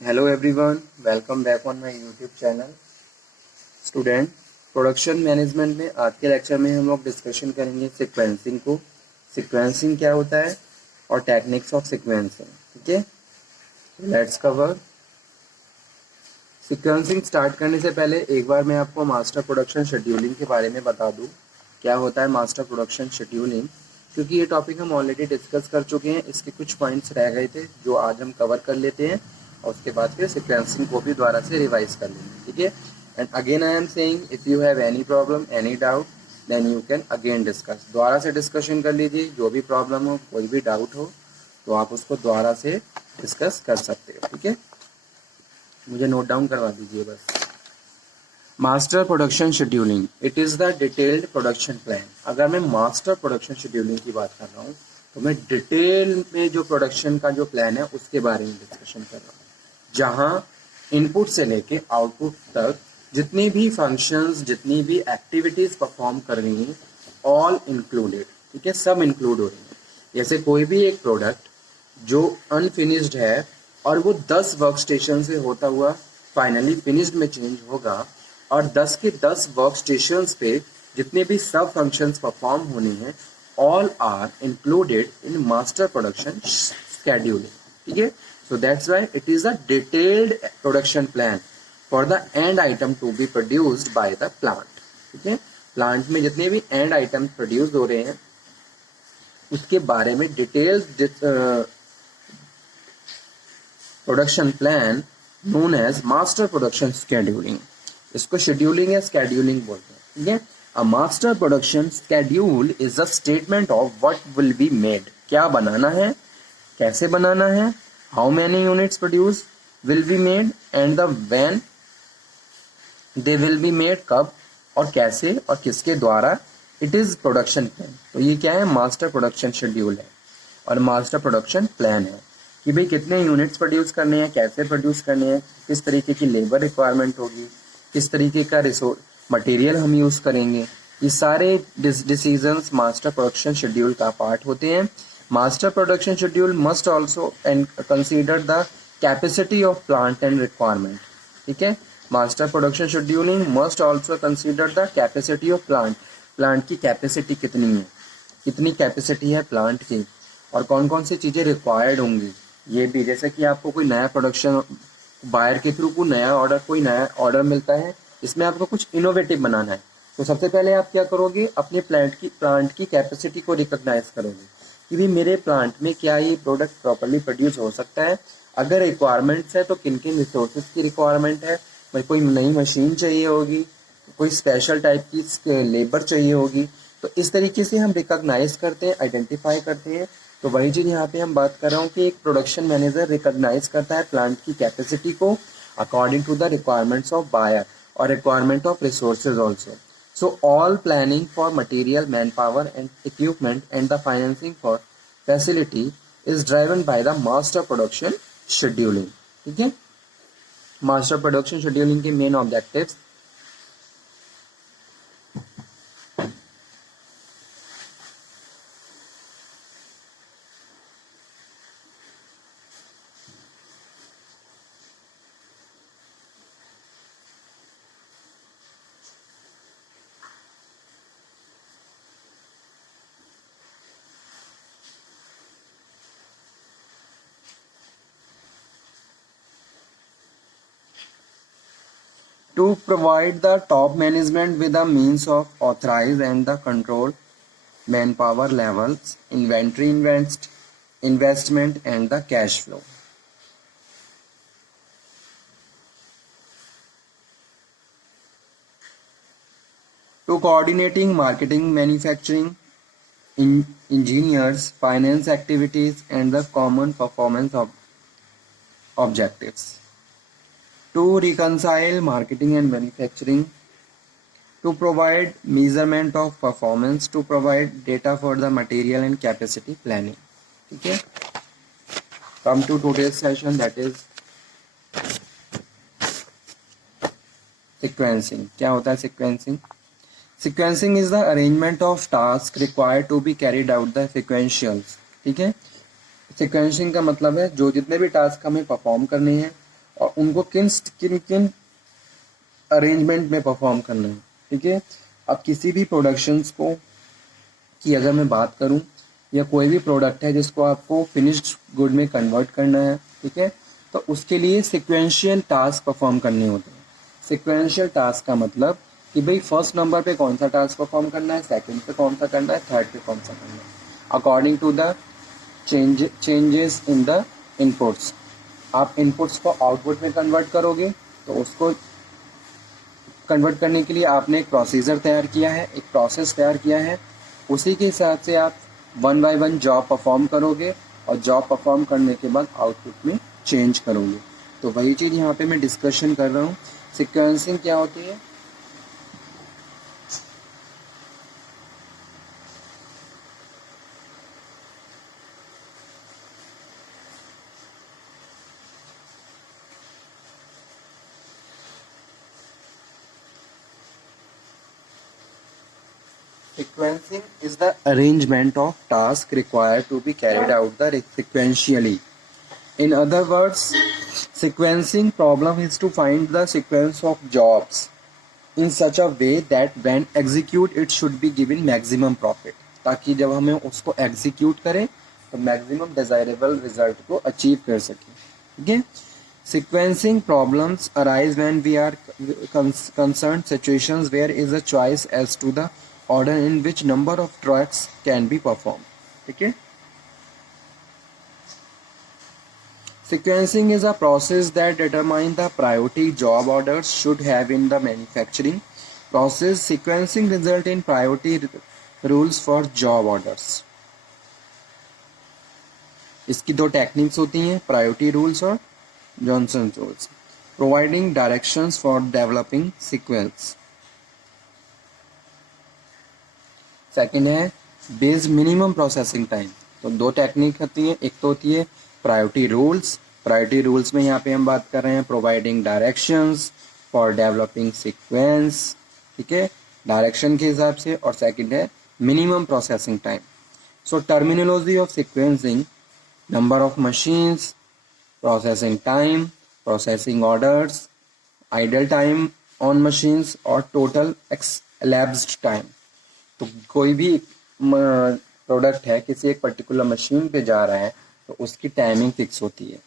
Hello everyone, welcome back on my YouTube channel. Student, production management में आज के lecture में हम लोग डिस्कशन करेंगे सीक्वेंसिंग को। सीक्वेंसिंग क्या होता है और टेक्निक्स ऑफ सीक्वेंसिंग। ठीक है, लेट्स कवर। सीक्वेंसिंग स्टार्ट करने से पहले एक बार मैं आपको मास्टर प्रोडक्शन शेड्यूलिंग के बारे में बता दूं। क्या होता है मास्टर प्रोडक्शन शेड्यूलिंग, क्योंकि ये टॉपिक हम ऑलरेडी डिस्कस कर चुके हैं। इसके कुछ पॉइंट्स रह गए थे जो आज हम कवर कर लेते हैं और उसके बाद फिर सीक्वेंसिंग को भी दोबारा से रिवाइज कर लेंगे। ठीक है, and again I am saying if you have any problem any doubt then you can again discuss. दोबारा से डिस्कशन कर लीजिए, जो भी प्रॉब्लम हो, कोई भी डाउट हो तो आप उसको दोबारा से डिस्कस कर सकते हो। ठीक है, मुझे नोट डाउन करवा दीजिए बस। Master production scheduling, it is the detailed production plan. अगर मैं मास्टर प्रोडक्शन शेड्यूलिंग की बात कर रहा हूँ तो मैं डिटेल में जो प्रोडक्शन का जो प्लान है उसके बारे में डिस्कशन कर रहा हूँ, जहाँ इनपुट से लेके आउटपुट तक जितनी भी फंक्शंस, जितनी भी एक्टिविटीज परफॉर्म कर रही हैं, ऑल इंक्लूडेड। ठीक है, सब इंक्लूड हो रही हैं। जैसे कोई भी एक प्रोडक्ट जो अनफिनिश्ड है और वो 10 वर्क स्टेशन से होता हुआ फाइनली फिनिश्ड में चेंज होगा, और 10 के 10 वर्क स्टेशंस पे जितने भी सब फंक्शंस परफॉर्म होने हैं, all are included in master production scheduling. ठीक है, so that's why it is a detailed production plan for the end item to be produced by the plant. ठीक है, प्लांट में जितने भी एंड आइटम प्रोड्यूस हो रहे हैं उसके बारे में detailed production plan known as master production scheduling. इसको शेड्यूलिंग या स्केड्यूलिंग बोलते हैं। ठीक है, a master production schedule is a statement of what will be made. क्या बनाना है, कैसे बनाना है, how many units produced will be made and the when they will be made, कब और कैसे और किसके द्वारा। It is production plan. तो ये क्या है, मास्टर प्रोडक्शन शेड्यूल है और मास्टर प्रोडक्शन प्लान है कि भाई कितने यूनिट्स प्रोड्यूस करने हैं, कैसे प्रोड्यूस करने हैं, किस तरीके की लेबर रिक्वायरमेंट होगी, किस तरीके का रिसोर्स मटेरियल हम यूज करेंगे। ये सारे डिसीजंस मास्टर प्रोडक्शन शेड्यूल का पार्ट होते हैं। Master production schedule must also consider the capacity of plant and requirement. ठीक है, master production scheduling must also consider the capacity of plant. Plant की कैपेसिटी कितनी है, कितनी कैपेसिटी है प्लांट की, और कौन कौन सी चीज़ें रिक्वायर्ड होंगी। ये भी, जैसे कि आपको कोई नया प्रोडक्शन बायर के थ्रू कोई नया ऑर्डर मिलता है, इसमें आपको कुछ इनोवेटिव बनाना है, तो सबसे पहले आप क्या करोगे, अपने प्लांट की कैपेसिटी को रिकॉग्नाइज करोगे कि भी मेरे प्लांट में क्या ये प्रोडक्ट प्रॉपर्ली प्रोड्यूस हो सकता है। अगर रिक्वायरमेंट्स है तो किन किन रिसोर्सेज की रिक्वायरमेंट है, भाई कोई नई मशीन चाहिए होगी, कोई स्पेशल टाइप की लेबर चाहिए होगी। तो इस तरीके से हम रिकॉग्नाइज करते हैं, आइडेंटिफाई करते हैं। तो वही चीज़ यहाँ पे हम बात कर रहा हूँ कि एक प्रोडक्शन मैनेजर रिकॉग्नाइज करता है प्लांट की कैपेसिटी को according to the requirements of buyer और requirement of resources also. So all planning for material, manpower and equipment and the financing for facility is driven by the master production scheduling. ठीक है, master production scheduling के main objectives to provide the top management with the means of authorize and the control manpower levels, inventory investment and the cash flow. To coordinating marketing, manufacturing, engineers, finance activities and the common performance objectives. To reconcile marketing and manufacturing, to provide measurement of performance, to provide data for the material and capacity planning. ठीक है, come to today's session, that is sequencing. क्या होता है sequencing? Sequencing is the arrangement of tasks required to be carried out the sequentials. ठीक है, sequencing का मतलब है जो जितने भी टास्क हमें परफॉर्म करने हैं और उनको किन किन किन अरेंजमेंट में परफॉर्म करना है, ठीक है। अब किसी भी प्रोडक्शंस को की अगर मैं बात करूं, या कोई भी प्रोडक्ट है जिसको आपको फिनिश्ड गुड में कन्वर्ट करना है, ठीक है, तो उसके लिए सिक्वेंशियल टास्क परफॉर्म करने होते हैं। सिक्वेंशियल टास्क का मतलब कि भाई फर्स्ट नंबर पे कौन सा टास्क परफॉर्म करना है, सेकंड पे कौन सा करना है, थर्ड पे कौन सा करना है, according to the changes in the inputs. आप इनपुट्स को आउटपुट में कन्वर्ट करोगे, तो उसको कन्वर्ट करने के लिए आपने एक प्रोसीजर तैयार किया है, एक प्रोसेस तैयार किया है। उसी के हिसाब से आप one by one job perform करोगे, और जॉब परफॉर्म करने के बाद आउटपुट में चेंज करोगे। तो वही चीज़ यहाँ पे मैं डिस्कशन कर रहा हूँ। सिक्वेंसिंग क्या होती है? Sequencing is the arrangement of tasks required to be carried out sequentially. In other words, sequencing problem is to find the sequence of jobs in such a way that when execute it should be given maximum profit, ताकि जब हमें उसको execute करें तो maximum desirable result को achieve कर सकें, ठीक है। Sequencing problems arise when we are concerned situations where is a choice as to the order in which number of tasks can be performed, ठीक है। Sequencing is a process that determines the priority job orders should have in the manufacturing process. Sequencing result in priority rules for job orders. इसकी दो techniques होती हैं, priority rules और Johnson rules. Providing directions for developing sequence. Second है base minimum processing time. तो दो technique होती है, एक तो होती है प्रायोरिटी रूल्स। प्रायोरिटी रूल्स में यहाँ पे हम बात कर रहे हैं providing directions for developing sequence, ठीक है, डायरेक्शन के हिसाब से। और सेकंड है minimum processing time. So terminology of sequencing: number of machines, processing time, processing orders, idle time on machines और टोटल elapsed टाइम। तो कोई भी प्रोडक्ट है किसी एक पर्टिकुलर मशीन पे जा रहा है तो उसकी टाइमिंग फिक्स होती है।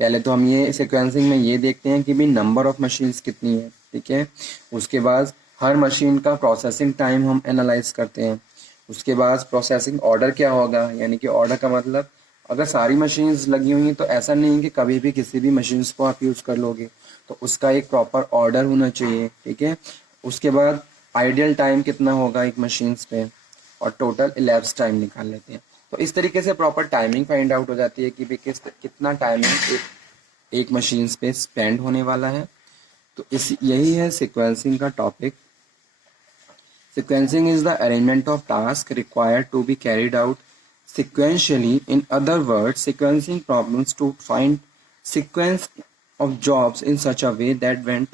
पहले तो हम ये सीक्वेंसिंग में ये देखते हैं कि भी नंबर ऑफ मशीन्स कितनी है, ठीक है। उसके बाद हर मशीन का प्रोसेसिंग टाइम हम एनालाइज करते हैं। उसके बाद प्रोसेसिंग ऑर्डर क्या होगा, यानी कि ऑर्डर का मतलब अगर सारी मशीन्स लगी हुई हैं तो ऐसा नहीं है कि कभी भी किसी भी मशीन्स को आप यूज़ कर लोगे, तो उसका एक प्रॉपर ऑर्डर होना चाहिए, ठीक है। उसके बाद आइडियल टाइम कितना होगा एक मशीन्स पे, और टोटल elapsed टाइम निकाल लेते हैं। तो इस तरीके से प्रॉपर टाइमिंग फाइंड आउट हो जाती है कि भाई कितना टाइमिंग एक मशीन्स पे स्पेंड होने वाला है। तो इस यही है सीक्वेंसिंग का topic. Sequencing is the arrangement of tasks required to be carried out sequentially. In other words, sequencing problems to find sequence of jobs in such a way that when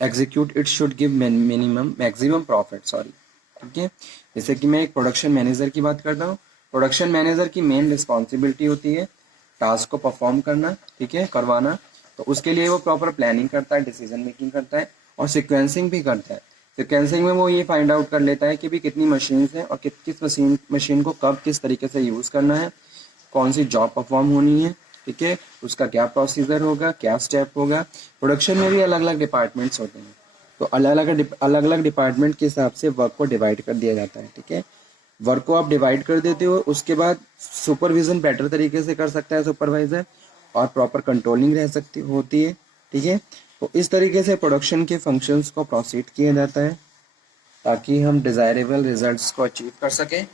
execute it should give maximum profit, sorry, ठीक है। जैसे कि मैं एक production manager की बात करता हूँ। प्रोडक्शन मैनेजर की मेन रिस्पॉन्सिबिलिटी होती है टास्क को परफॉर्म करना, ठीक है, करवाना। तो उसके लिए वो प्रॉपर प्लानिंग करता है, डिसीजन मेकिंग करता है और सिक्वेंसिंग भी करता है। सिक्वेंसिंग में वो ये फाइंड आउट कर लेता है कि भी कितनी मशीन्स हैं और किस मशीन को कब किस तरीके से यूज़ करना है, कौन सी जॉब परफॉर्म होनी है, ठीक है, उसका क्या प्रोसीजर होगा, क्या स्टेप होगा। प्रोडक्शन में भी अलग अलग डिपार्टमेंट्स होते हैं, तो अलग अलग डिपार्टमेंट के हिसाब से वर्क को डिवाइड कर दिया जाता है, ठीक है। वर्क को आप डिवाइड कर देते हो, उसके बाद सुपरविजन बेटर तरीके से कर सकता है सुपरवाइजर, और प्रॉपर कंट्रोलिंग रह सकती होती है, ठीक है। तो इस तरीके से प्रोडक्शन के फंक्शंस को प्रोसीड किया जाता है ताकि हम डिजायरेबल रिजल्ट्स को अचीव कर सकें।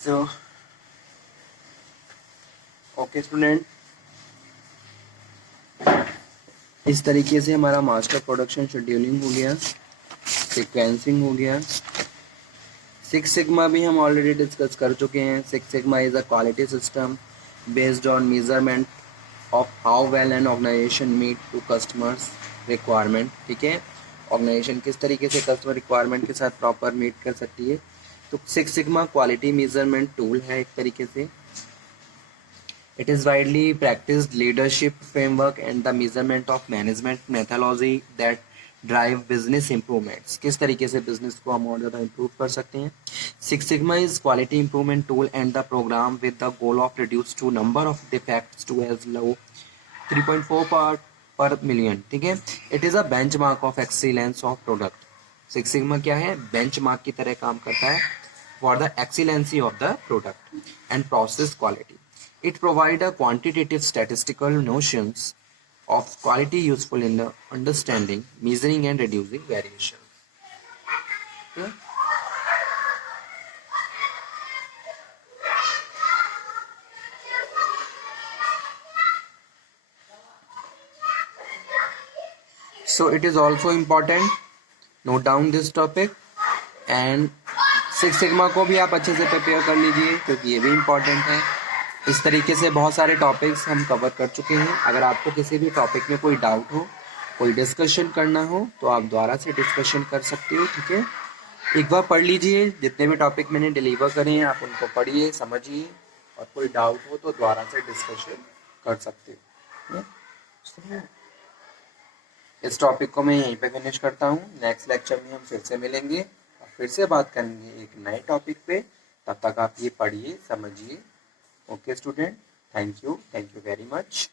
सो ओके स्टूडेंट, इस तरीके से हमारा मास्टर प्रोडक्शन शेड्यूलिंग हो गया, सीक्वेंसिंग हो गया। सिक्स सिग्मा भी हम ऑलरेडी डिस्कस कर चुके हैं। Six sigma is a quality system based on measurement of how well an organization meet to customers requirement. ठीक है, ऑर्गेनाइजेशन किस तरीके से कस्टमर रिक्वायरमेंट के साथ प्रॉपर मीट कर सकती है। तो six sigma quality measurement tool है एक तरीके से। It is widely practiced leadership framework and the measurement of management methodology that drive business improvements. किस तरीके से business को हम और ज़्यादा improve कर सकते हैं। Six Sigma is quality improvement tool and the program with the goal of reduce to number of defects to as low 3.4 part per million। ठीक है, it is a benchmark of excellence of product। Six Sigma क्या है, benchmark की तरह काम करता है for the excellency of the product and process quality। It provides a quantitative statistical notions of quality useful in the understanding, measuring and reducing variation। Okay? So it is also important, note down this topic and six sigma को भी आप अच्छे से prepare कर लीजिए क्योंकि ये भी इम्पॉर्टेंट है। इस तरीके से बहुत सारे टॉपिक्स हम कवर कर चुके हैं। अगर आपको किसी भी टॉपिक में कोई डाउट हो, कोई डिस्कशन करना हो तो आप दोबारा से डिस्कशन कर सकते हो। ठीक है, एक बार पढ़ लीजिए, जितने भी टॉपिक मैंने डिलीवर करे हैं आप उनको पढ़िए, समझिए और कोई डाउट हो तो दोबारा से डिस्कशन कर सकते हो। इस टॉपिक को मैं यहीं पे फिनिश करता हूँ। नेक्स्ट लेक्चर में हम फिर से मिलेंगे और फिर से बात करेंगे एक नए टॉपिक पे। तब तक आप ये पढ़िए, समझिए। Okay student, thank you very much.